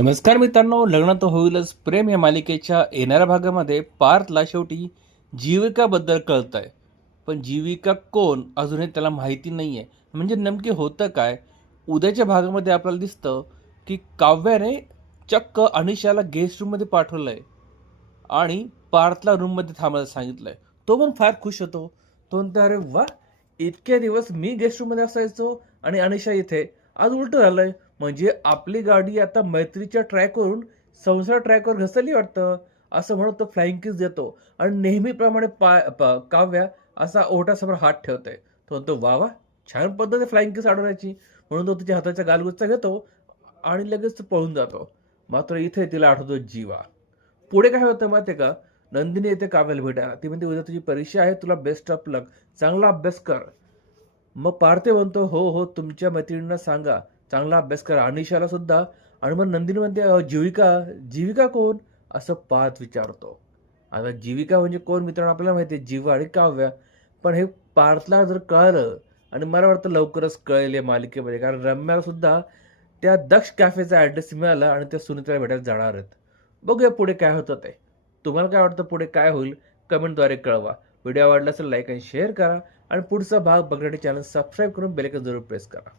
नमस्कार मित्रांनो लग्न तर होईलच. प्रेम या मालिकेच्या येणाऱ्या भागामध्ये पार्थला शेवटी जीविकाबद्दल कळतं आहे पण जीविका कोण? अजूनही त्याला माहिती नाही आहे म्हणजे नेमके होतं काय? उद्याच्या भागामध्ये आपल्याला दिसतं की काव्याने चक्क अनिशाला गेस्ट रूममध्ये पाठवलं आहे आणि पार्थला रूममध्ये थांबायला सांगितलं आहे तो पण फार खुश होतो. तो म्हणतो अरे वा इतके दिवस मी गेस्ट रूममध्ये असायचो आणि अनिशा इथे. आज उलट आहे म्हणजे आपली गाडी आता मैत्रीच्या ट्रॅकवरून संसार ट्रॅकवर घसरली वाटतं असं म्हणून तो फ्लाइंग किस देतो. आणि नेहमीप्रमाणे पाय प- काव्या असा ओठासमोर हात ठेवतोय. तो म्हणतो वा वा छान पद्धती फ्लाइंग किस अडवण्याची म्हणून तो तिच्या हाताचा गालगुच्चा घेतो आणि लगेच तो पळून जातो. मात्र इथे तिला आठवतो जीवा. पुढे काय होतं माहिती का? नंदिनी येते काव्याला भेटायला. ती म्हणते उद्या तुझी परीक्षा आहे तुला बेस्ट ऑफ लक चांगला अभ्यास कर. मग पार्थे म्हणतो हो हो तुमच्या मैत्रिणींना सांगा. चांगला अभ्यास करा. अनिशाला सुद्धा आणि मग नंदिनी म्हणते जीविका जीविका कोण? असं पाहत विचारतो. आता जीविका म्हणजे कोण मित्रांनो आपल्याला माहिती आहे जीवा आणि काव्या. पण हे पार्थला जर कळलं आणि मला वाटतं लवकरच कळेल या मालिकेमध्ये. कारण रम्याला सुद्धा त्या दक्ष कॅफेचा ॲड्रेस मिळाला आणि त्या सुनीताला भेटायला जाणार आहेत. बघूया पुढे काय होतं ते. तुम्हाला काय वाटतं पुढे काय होईल? कमेंटद्वारे कळवा. व्हिडिओ आवडला असेल लाईक आणि शेअर करा. आणि पुढचा भाग बघण्यासाठी चॅनल सबस्क्राईब करून बेलेकन जरूर प्रेस करा.